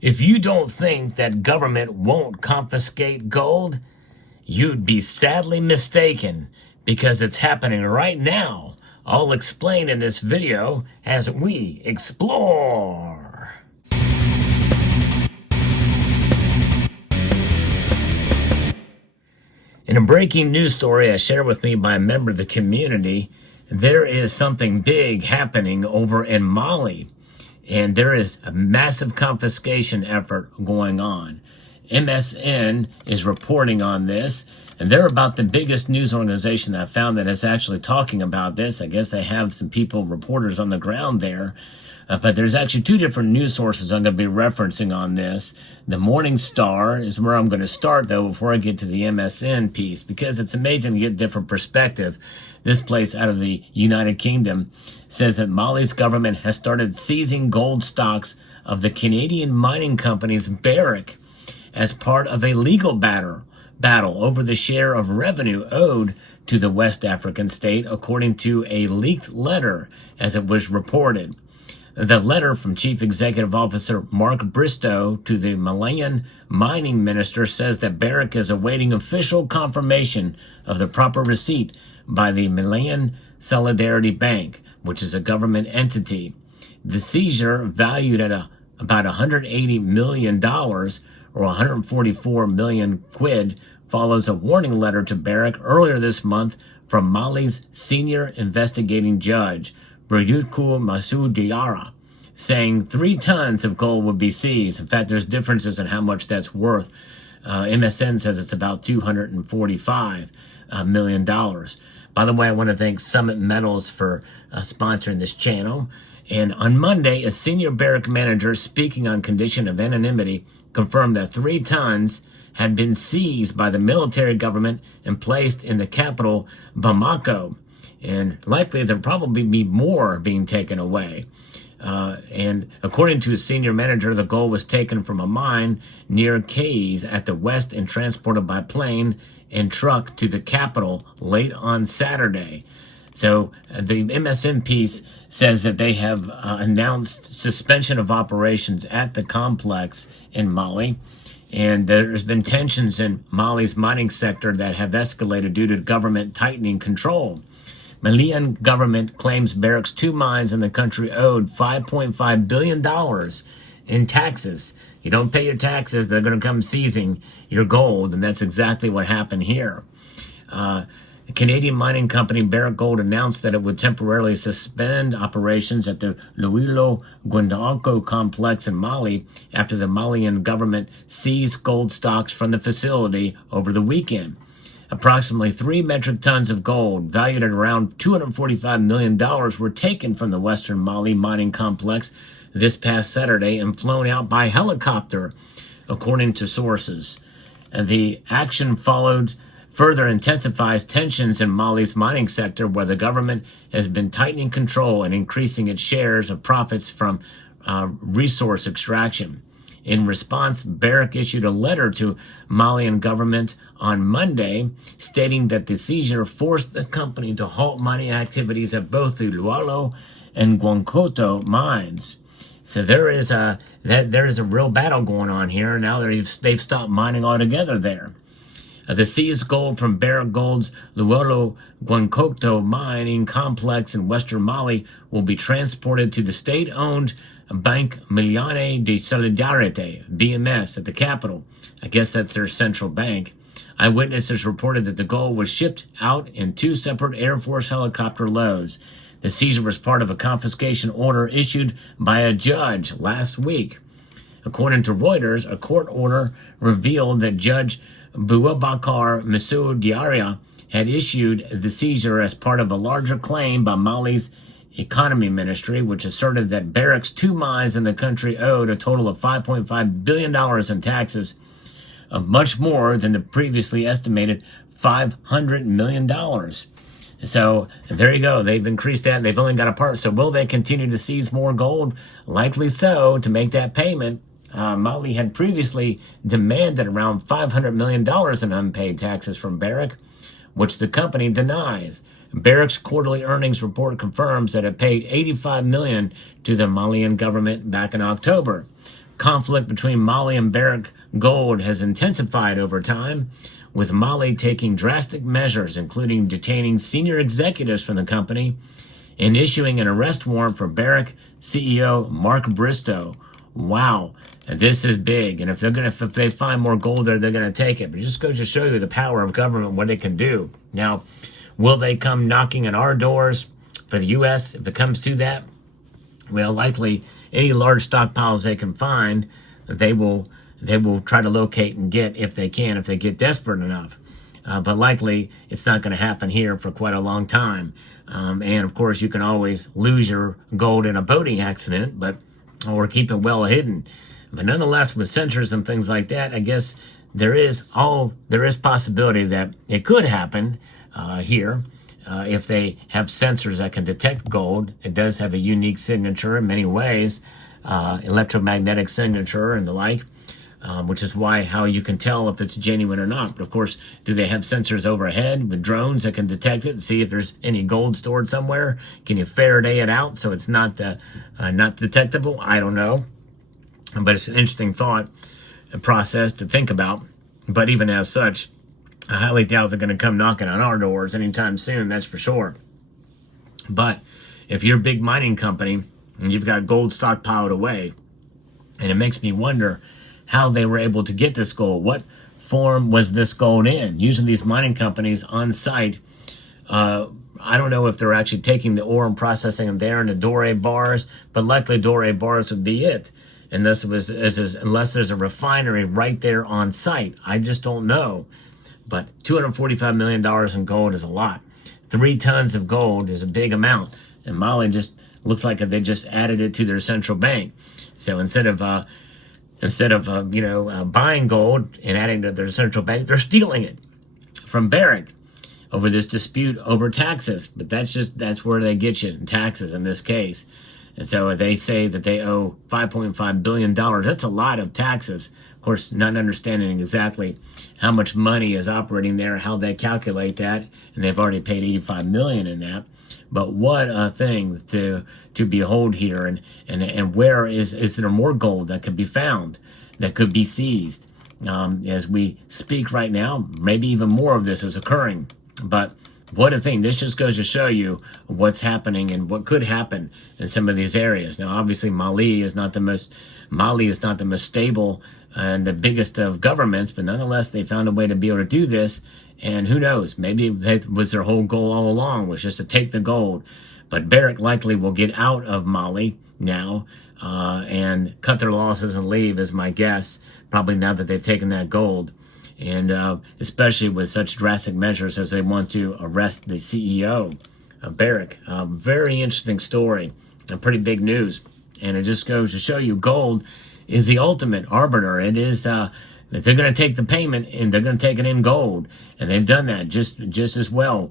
If you don't think that government won't confiscate gold, you'd be sadly mistaken because it's happening right now. I'll explain in this video as we explore. In a breaking news story as shared with me by a member of the community, there is something big happening over in Mali. And there is a massive confiscation effort going on. MSN is reporting on this, and they're about the biggest news organization that I found that is actually talking about this. I guess they have some people, reporters on the ground there. But there's actually two different news sources I'm going to be referencing on this. The Morning Star is where I'm going to start, though, before I get to the MSN piece, because it's amazing to get different perspective. This place out of the United Kingdom says that Mali's government has started seizing gold stocks of the Canadian mining company's Barrick as part of a legal battle over the share of revenue owed to the West African state, according to a leaked letter, as it was reported. The letter from Chief Executive Officer Mark Bristow to the Malian mining minister says that Barrick is awaiting official confirmation of the proper receipt by the Malian Solidarity Bank, which is a government entity. The seizure, valued at about $180 million or 144 million quid, follows a warning letter to Barrick earlier this month from Mali's senior investigating judge, Broudikou Masou Diarra, saying 3 tons of gold would be seized. In fact, there's differences in how much that's worth. MSN says it's about $245 million. By the way, I want to thank Summit Metals for sponsoring this channel. And on Monday, a senior Barrick manager speaking on condition of anonymity confirmed that 3 tons had been seized by the military government and placed in the capital, Bamako. And likely there'll probably be more being taken away. And according to a senior manager, the gold was taken from a mine near Kayes at the west and transported by plane and truck to the capital late on Saturday. So the MSN piece says that they have announced suspension of operations at the complex in Mali. And there's been tensions in Mali's mining sector that have escalated due to government tightening control. Malian government claims Barrick's 2 mines in the country owed $5.5 billion in taxes. You don't pay your taxes, they're going to come seizing your gold, and that's exactly what happened here. The Canadian mining company Barrick Gold announced that it would temporarily suspend operations at the Luilo Guandanco complex in Mali after the Malian government seized gold stocks from the facility over the weekend. Approximately 3 metric tons of gold, valued at around $245 million, were taken from the western Mali mining complex this past Saturday and flown out by helicopter, according to sources. The action further intensifies tensions in Mali's mining sector, where the government has been tightening control and increasing its shares of profits from resource extraction. In response, Barrick issued a letter to Malian government on Monday stating that the seizure forced the company to halt mining activities at both the Lualo and Guancoto mines. So there is a real battle going on here. Now they've stopped mining altogether there. The seized gold from Barrick Gold's Lualo Guancoto mining complex in western Mali will be transported to the state-owned Banque Miliane de Solidarité, BMS, at the capital. I guess that's their central bank. Eyewitnesses reported that the gold was shipped out in 2 separate Air Force helicopter loads. The seizure was part of a confiscation order issued by a judge last week. According to Reuters, a court order revealed that Judge Boubacar Masou Diarra had issued the seizure as part of a larger claim by Mali's Economy Ministry, which asserted that Barrick's 2 mines in the country owed a total of $5.5 billion in taxes, much more than the previously estimated $500 million. So there you go. They've increased that. They've only got a part. So will they continue to seize more gold? Likely so, to make that payment. Mali had previously demanded around $500 million in unpaid taxes from Barrick, which the company denies. Barrick's quarterly earnings report confirms that it paid $85 million to the Malian government back in October. conflict between Mali and Barrick Gold has intensified over time, with Mali taking drastic measures, including detaining senior executives from the company and issuing an arrest warrant for Barrick CEO Mark Bristow. Wow, and this is big. And if they find more gold there, they're gonna take it. But it just goes to show you the power of government, what it can do. Now, will they come knocking at our doors for the U.S. if it comes to that? Well, likely any large stockpiles they can find, they will try to locate and get if they can, if they get desperate enough. But likely it's not going to happen here for quite a long time. And of course, you can always lose your gold in a boating accident, or keep it well hidden. But nonetheless, with sensors and things like that, I guess there is possibility that it could happen here. If they have sensors that can detect gold. It does have a unique signature in many ways, electromagnetic signature and the like, which is how you can tell if it's genuine or not. But of course, do they have sensors overhead with drones that can detect it and see if there's any gold stored somewhere? Can you Faraday it out so it's not detectable? I don't know, but it's an interesting thought process to think about. But even as such, I highly doubt they're going to come knocking on our doors anytime soon, that's for sure. But if you're a big mining company and you've got gold stockpiled away, and it makes me wonder how they were able to get this gold. What form was this gold in? Usually these mining companies on site, I don't know if they're actually taking the ore and processing them there in the doré bars, but likely doré bars would be it. Unless there's a refinery right there on site. I just don't know. But $245 million in gold is a lot. 3 tons of gold is a big amount. And Mali just looks like they just added it to their central bank. So instead of buying gold and adding to their central bank, they're stealing it from Barrick over this dispute over taxes. But that's where they get you in taxes in this case. And so they say that they owe $5.5 billion. That's a lot of taxes. Of course, not understanding exactly how much money is operating there, how they calculate that, and they've already paid $85 million in that. But what a thing to behold here, and where is there more gold that could be found, that could be seized? As we speak right now, maybe even more of this is occurring. But what a thing. This just goes to show you what's happening and what could happen in some of these areas. Now, obviously, Mali is not the most stable and the biggest of governments, but nonetheless, they found a way to be able to do this. And who knows, maybe that was their whole goal all along, was just to take the gold. But Barrick likely will get out of Mali now and cut their losses and leave, is my guess, probably now that they've taken that gold. And especially with such drastic measures as they want to arrest the CEO of Barrick. Very interesting story and pretty big news. And it just goes to show you gold is the ultimate arbiter. It is, if they're going to take the payment and they're going to take it in gold, and they've done that just as well.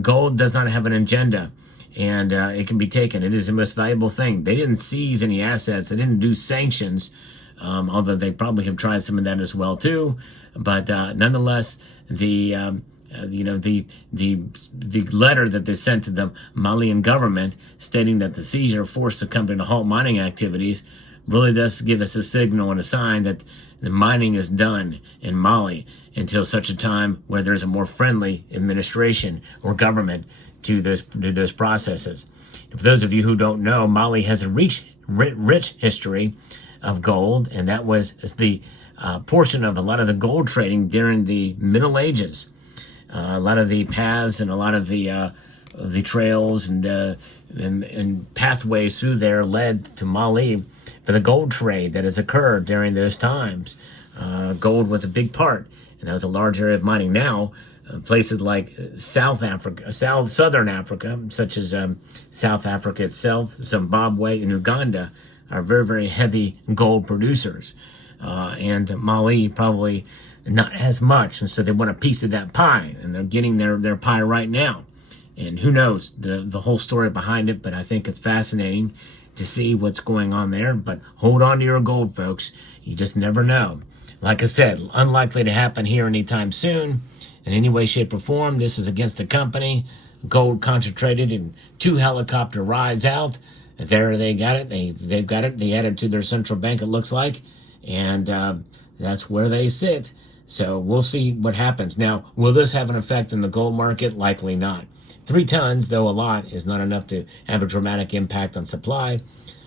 Gold does not have an agenda, and it can be taken. It is the most valuable thing. They didn't seize any assets. They didn't do sanctions, although they probably have tried some of that as well too. But nonetheless, the letter that they sent to the Malian government stating that the seizure forced the company to halt mining activities really does give us a signal and a sign that the mining is done in Mali until such a time where there's a more friendly administration or government to those processes. For those of you who don't know, Mali has a rich history of gold, and that was the portion of a lot of the gold trading during the Middle Ages. A lot of the paths and a lot of the trails and pathways through there led to Mali for the gold trade that has occurred during those times. Gold was a big part, and that was a large area of mining. Now, places like southern Africa, such as South Africa itself, Zimbabwe, and Uganda, are very, very heavy gold producers. And Mali probably not as much, and so they want a piece of that pie, and they're getting their pie right now. And who knows the whole story behind it, but I think it's fascinating to see what's going on there. But hold on to your gold, folks. You just never know. Like I said, unlikely to happen here anytime soon in any way, shape, or form. This is against the company. Gold concentrated in 2 helicopter rides out, there they got it. They've got it. They added to their central bank, it looks like, and that's where they sit. So we'll see what happens. Now, will this have an effect in the gold market? Likely not. 3 tons, though a lot, is not enough to have a dramatic impact on supply.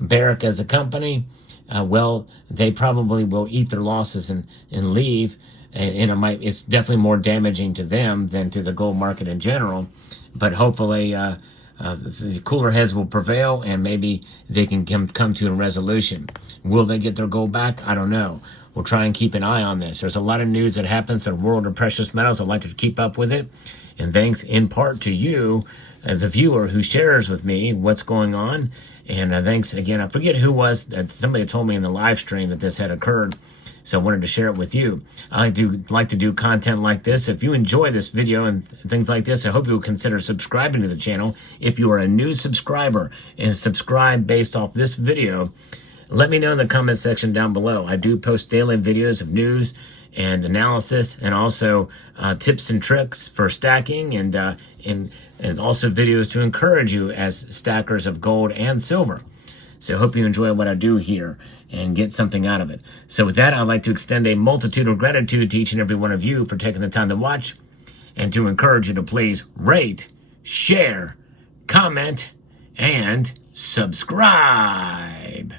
Barrick as a company, well, they probably will eat their losses and leave. And it's definitely more damaging to them than to the gold market in general. But hopefully, the cooler heads will prevail, and maybe they can come to a resolution. Will they get their gold back? I don't know. We'll try and keep an eye on this. There's a lot of news that happens in the world of precious metals. I'd like to keep up with it. And thanks in part to you, the viewer, who shares with me what's going on. And thanks again. I forget who was. Somebody told me in the live stream that this had occurred. So I wanted to share it with you. I do like to do content like this. If you enjoy this video and things like this, I hope you will consider subscribing to the channel. If you are a new subscriber and subscribe based off this video, let me know in the comment section down below. I do post daily videos of news and analysis, and also tips and tricks for stacking, and also videos to encourage you as stackers of gold and silver. So I hope you enjoy what I do here and get something out of it. So with that, I'd like to extend a multitude of gratitude to each and every one of you for taking the time to watch, and to encourage you to please rate, share, comment, and subscribe.